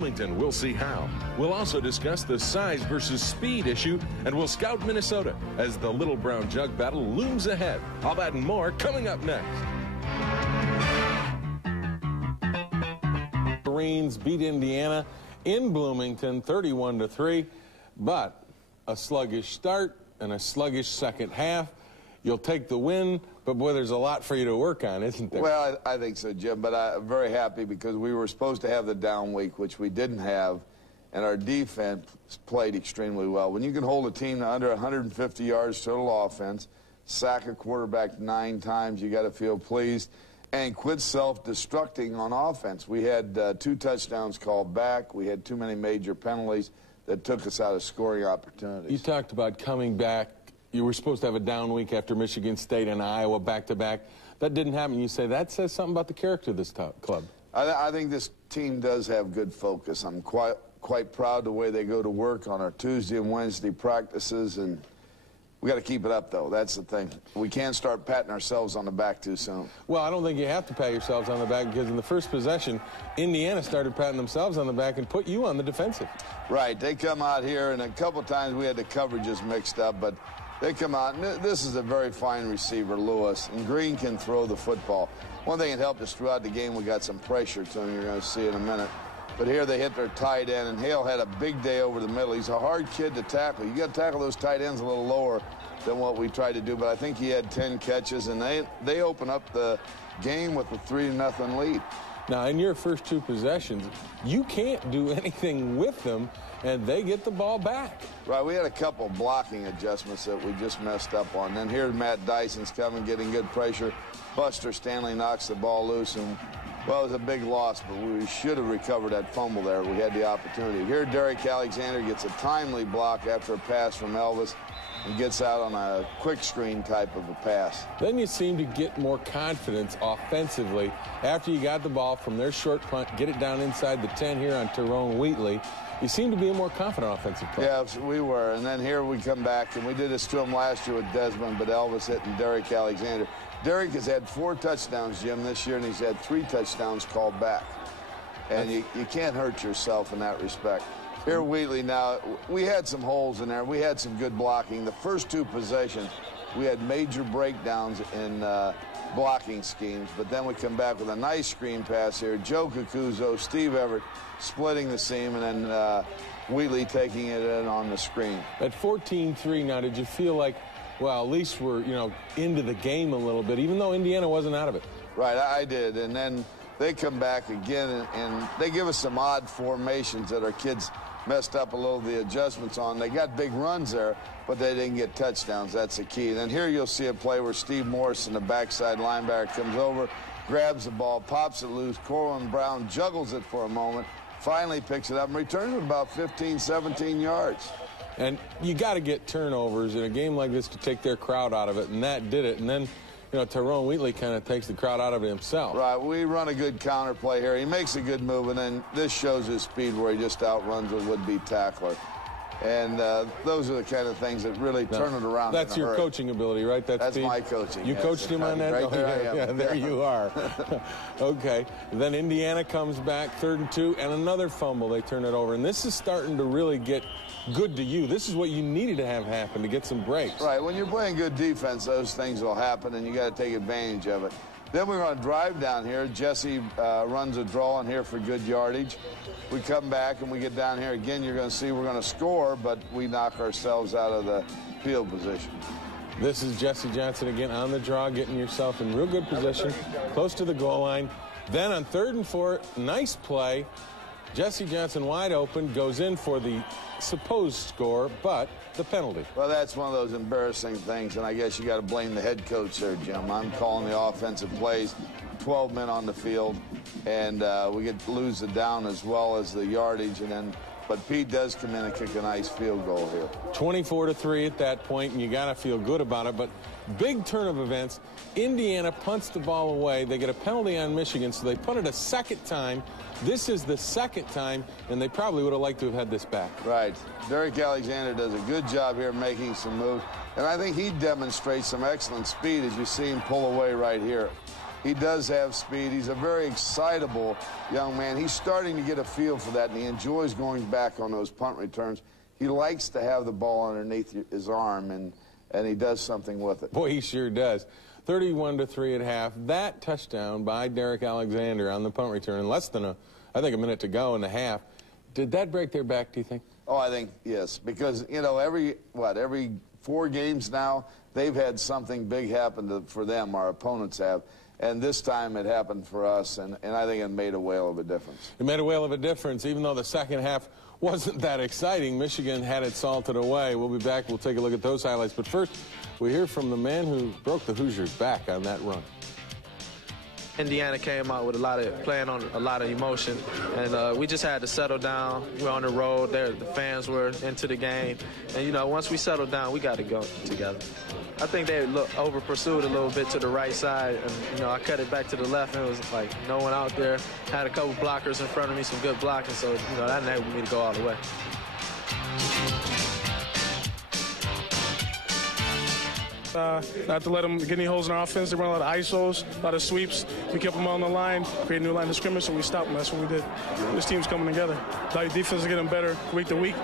Bloomington, we'll see how. We'll also discuss the size versus speed issue, and we'll scout Minnesota as the Little Brown Jug battle looms ahead. All that and more coming up next. Marines beat Indiana in Bloomington 31-3, but a sluggish start and a sluggish second half. You'll take the win, but boy, there's a lot for you to work on, isn't there? Well, I think so, Jim, but I'm very happy because we were supposed to have the down week, which we didn't have, and our defense played extremely well. When you can hold a team to under 150 yards total offense, sack a quarterback 9 times, you got to feel pleased, and quit self-destructing on offense. We had 2 touchdowns called back. We had too many major penalties that took us out of scoring opportunities. You talked about coming back. You were supposed to have a down week after Michigan State and Iowa back-to-back. That didn't happen. You say that says something about the character of this club. I think this team does have good focus. I'm quite proud of the way they go to work on our Tuesday and Wednesday practices, and we got to keep it up, though. That's the thing. We can't start patting ourselves on the back too soon. Well, I don't think you have to pat yourselves on the back because in the first possession, Indiana started patting themselves on the back and put you on the defensive. Right. They come out here, and a couple times we had the coverages mixed up, but they come out, and this is a very fine receiver, Lewis, and Green can throw the football. One thing that helped us throughout the game, we got some pressure to him. You're going to see in a minute. But here they hit their tight end, and Hale had a big day over the middle. He's a hard kid to tackle. You got to tackle those tight ends a little lower than what we tried to do, but I think he had 10 catches, and they open up the game with a 3-0 lead. Now, in your first 2 possessions, you can't do anything with them, and they get the ball back. Right, we had a couple blocking adjustments that we just messed up on. Then here's Matt Dyson's coming, getting good pressure. Buster Stanley knocks the ball loose, and, well, it was a big loss, but we should have recovered that fumble there. We had the opportunity. Here, Derek Alexander gets a timely block after a pass from Elvis and gets out on a quick screen type of a pass. Then you seem to get more confidence offensively after you got the ball from their short punt, get it down inside the 10 here on Tyrone Wheatley. You seem to be a more confident offensive player. Yeah, we were. And then here we come back, and we did this to him last year with Desmond, but Elvis hitting Derek Alexander. Derek has had 4 touchdowns, Jim, this year, and he's had 3 touchdowns called back. And you can't hurt yourself in that respect. Here, Wheatley, now, we had some holes in there. We had some good blocking. The first 2 possessions, we had major breakdowns in blocking schemes, but then we come back with a nice screen pass here. Joe Cacuzo, Steve Everett splitting the seam, and then Wheatley taking it in on the screen. At 14-3 now, did you feel like, well, at least we're, into the game a little bit, even though Indiana wasn't out of it? Right, I did, and then they come back again, and they give us some odd formations that our kids messed up a little the adjustments on. They got big runs there, but they didn't get touchdowns. That's the key. And then here you'll see a play where Steve Morrison, the backside linebacker, comes over, grabs the ball, pops it loose. Corwin Brown juggles it for a moment, finally picks it up and returns it about 15, 17 yards. And you got to get turnovers in a game like this to take their crowd out of it, and that did it. And then, Tyrone Wheatley kind of takes the crowd out of it himself. Right, we run a good counter play here. He makes a good move, and then this shows his speed where he just outruns a would-be tackler. And those are the kind of things that really turn it around. That's your coaching ability, right? That's my coaching. You coached him on that? Right there I am. Yeah, there you are. Okay. Then Indiana comes back, 3rd and 2, and another fumble. They turn it over. And this is starting to really get good to you. This is what you needed to have happen to get some breaks. Right. When you're playing good defense, those things will happen, and you got to take advantage of it. Then we're going to drive down here. Jesse runs a draw in here for good yardage. We come back and we get down here again. You're going to see we're going to score, but we knock ourselves out of the field position. This is Jesse Johnson again on the draw, getting yourself in real good position, close to the goal line. Then on 3rd and 4, nice play. Jesse Johnson wide open, goes in for the supposed score, but the penalty. Well, that's one of those embarrassing things, and I guess you got to blame the head coach there, Jim. I'm calling the offensive plays, 12 men on the field, and we lose the down as well as the yardage, but Pete does come in and kick a nice field goal here. 24-3 at that point, and you got to feel good about it, but big turn of events. Indiana punts the ball away. They get a penalty on Michigan, so they punt it a second time. This is the second time, and they probably would have liked to have had this back. Right. Derek Alexander does a good job here making some moves, and I think he demonstrates some excellent speed as you see him pull away right here. He does have speed. He's a very excitable young man. He's starting to get a feel for that, and he enjoys going back on those punt returns. He likes to have the ball underneath his arm, and he does something with it. Boy, he sure does. 31-3 at half. That touchdown by Derek Alexander on the punt return in less than I think a minute to go in the half. Did that break their back, do you think? Oh, I think, yes, because, you know, every 4 games now, they've had something big happen for them, our opponents have. And this time it happened for us, and I think it made a whale of a difference. It made a whale of a difference, even though the second half wasn't that exciting. Michigan had it salted away. We'll be back. We'll take a look at those highlights. But first, we hear from the man who broke the Hoosiers' back on that run. Indiana came out with playing on a lot of emotion, and we just had to settle down. We were on the road. The fans were into the game, and you know, once we settled down, we got to go together. I think they over pursued a little bit to the right side, and you know, I cut it back to the left, and it was like no one out there. Had a couple blockers in front of me, some good blocking, so you know, that enabled me to go all the way. Not to let them get any holes in our offense. They run a lot of ISOs, a lot of sweeps. We kept them on the line, created a new line of scrimmage, so we stopped them. That's what we did. This team's coming together. The defense is getting better week to week.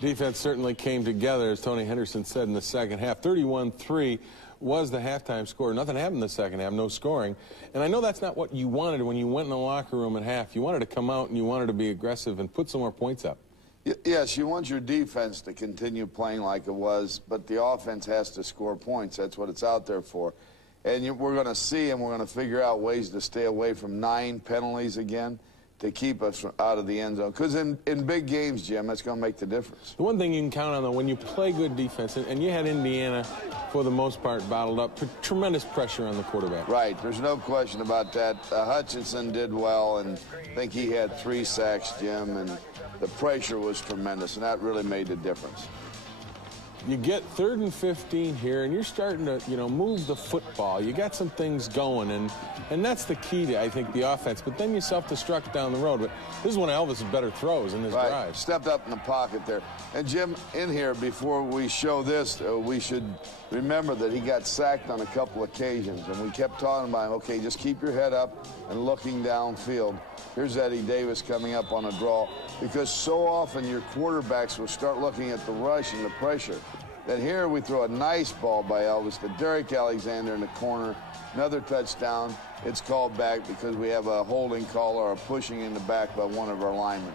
Defense certainly came together, as Tony Henderson said in the second half. 31-3 was the halftime score. Nothing happened in the second half, no scoring. And I know that's not what you wanted when you went in the locker room at half. You wanted to come out and you wanted to be aggressive and put some more points up. Yes, you want your defense to continue playing like it was, but the offense has to score points. That's what it's out there for. And we're going to see, and we're going to figure out ways to stay away from 9 penalties again to keep us out of the end zone. Because in big games, Jim, that's going to make the difference. The one thing you can count on, though, when you play good defense, and you had Indiana, for the most part, bottled up, put tremendous pressure on the quarterback. Right. There's no question about that. Hutchinson did well, and I think he had 3 sacks, Jim, and the pressure was tremendous, and that really made the difference. You get 3rd and 15 here, and you're starting to, you know, move the football. You got some things going, and that's the key to, I think, the offense. But then you self-destruct down the road. But this is one of Elvis' better throws in his drive. Stepped up in the pocket there. And, Jim, in here, before we show this, we should remember that he got sacked on a couple occasions, and we kept talking about him, okay, just keep your head up and looking downfield. Here's Eddie Davis coming up on a draw, because so often your quarterbacks will start looking at the rush and the pressure. Then here we throw a nice ball by Elvis to Derek Alexander in the corner. Another touchdown. It's called back because we have a holding call or a pushing in the back by one of our linemen.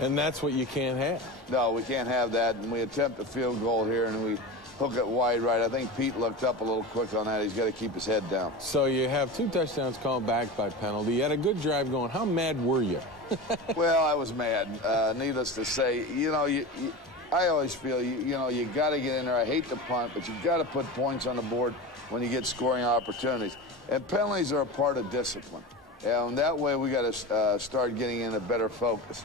And that's what you can't have. No, we can't have that. And we attempt a field goal here, and we hook it wide right. I think Pete looked up a little quick on that. He's got to keep his head down. So you have 2 touchdowns called back by penalty. You had a good drive going. How mad were you? Well, I was mad. Needless to say, you know, I always feel, you know, you got to get in there. I hate to punt, but you've got to put points on the board when you get scoring opportunities. And penalties are a part of discipline. And that way we got to start getting in a better focus.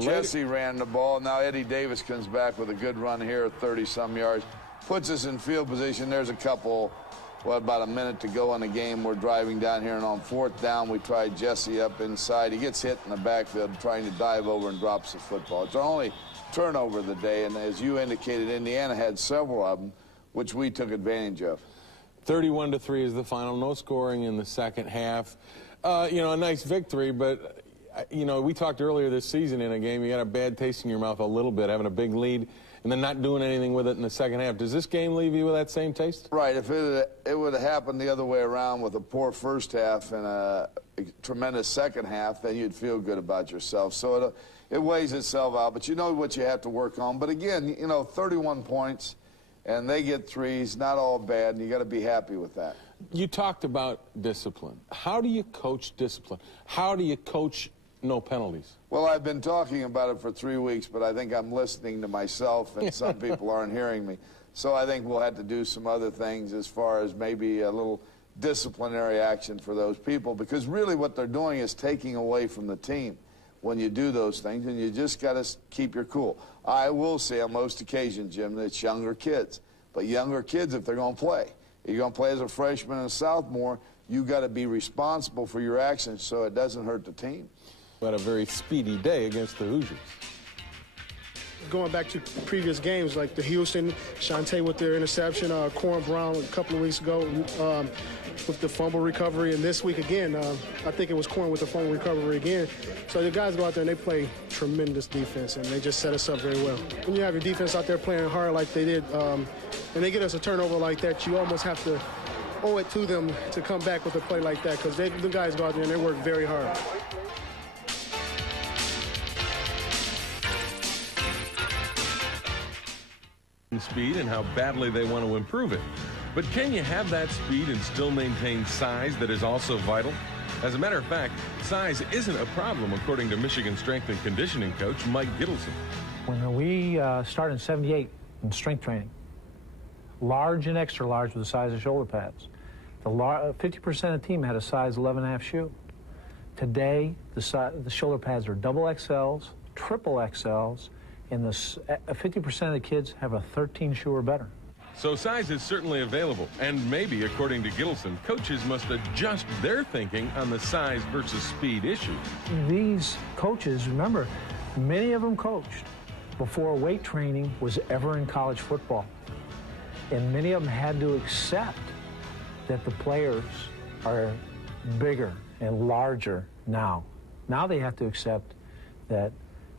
Jesse ran the ball. Now Eddie Davis comes back with a good run here at 30-some yards. Puts us in field position. There's a couple, about a minute to go in the game. We're driving down here, and on 4th down, we tried Jesse up inside. He gets hit in the backfield trying to dive over and drops the football. It's our only turnover of the day, and as you indicated, Indiana had several of them, which we took advantage of. 31-3 is the final. No scoring in the second half. You know, a nice victory, but, you know, we talked earlier this season in a game, you got a bad taste in your mouth a little bit, having a big lead and then not doing anything with it in the second half. Does this game leave you with that same taste? Right. If it would have happened the other way around with a poor first half and a tremendous second half, then you'd feel good about yourself. So it weighs itself out, but you know what you have to work on. But again, you know, 31 points, and they get 3s, not all bad, and you got to be happy with that. You talked about discipline. How do you coach discipline? How do you coach no penalties? Well, I've been talking about it for 3 weeks, but I think I'm listening to myself, and some people aren't hearing me. So I think we'll have to do some other things as far as maybe a little disciplinary action for those people, because really what they're doing is taking away from the team when you do those things, and you just got to keep your cool. I will say on most occasions, Jim, that it's younger kids. But younger kids, if they're going to play, if you're going to play as a freshman and a sophomore, you got to be responsible for your actions so it doesn't hurt the team. We had a very speedy day against the Hoosiers. going back to previous games, like the Houston, Shante with their interception, Corin Brown a couple of weeks ago with the fumble recovery, and this week again, I think it was Corin with the fumble recovery again. So the guys go out there and they play tremendous defense, and they just set us up very well. When you have your defense out there playing hard like they did, and they get us a turnover like that, you almost have to owe it to them to come back with a play like that, because the guys go out there and they work very hard. Speed and how badly they want to improve it. But can you have that speed and still maintain size that is also vital? As a matter of fact, size isn't a problem according to Michigan strength and conditioning coach Mike Gittleson. When we started in '78 in strength training, large and extra large were the size of shoulder pads. 50% of the team had a size 11.5 shoe. Today, the shoulder pads are double XLs, triple XLs, and 50% of the kids have a 13 shoe or better. So size is certainly available, and maybe, according to Gittleson, coaches must adjust their thinking on the size versus speed issue. These coaches, remember, many of them coached before weight training was ever in college football. And many of them had to accept that the players are bigger and larger now. Now they have to accept that,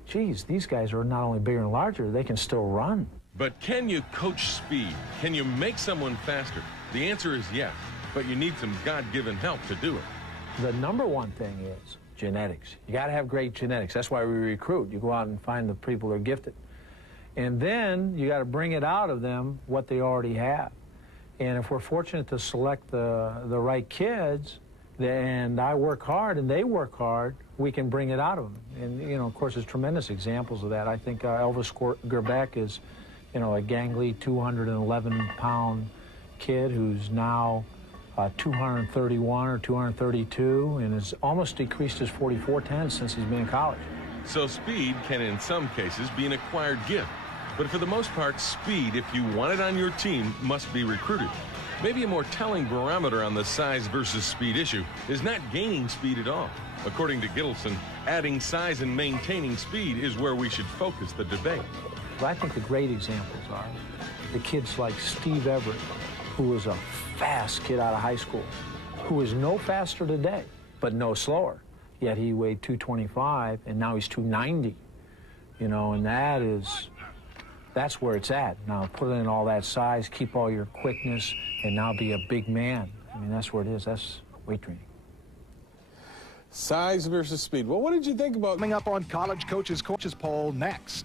geez, these guys are not only bigger and larger, they can still run. But can you coach speed? Can you make someone faster? The answer is yes, but you need some God-given help to do it. The number one thing is genetics. You got to have great genetics. That's why we recruit. You go out and find the people that are gifted. And then you got to bring it out of them what they already have. And if we're fortunate to select the right kids, and I work hard and they work hard, we can bring it out of them. And, you know, of course, there's tremendous examples of that. I think Elvis Gerbeck is, you know, a gangly 211-pound kid who's now 231 or 232 and has almost decreased his 44-10 since he's been in college. So speed can, in some cases, be an acquired gift. But for the most part, speed, if you want it on your team, must be recruited. Maybe a more telling barometer on the size versus speed issue is not gaining speed at all. According to Gittleson, adding size and maintaining speed is where we should focus the debate. I think the great examples are the kids like Steve Everett, who was a fast kid out of high school, who is no faster today, but no slower. Yet he weighed 225, and now he's 290. You know, and that's where it's at. Now put in all that size, keep all your quickness, and now be a big man. I mean, that's where it is. That's weight training. Size versus speed. Well, what did you think about Coming up on College Coaches Poll next.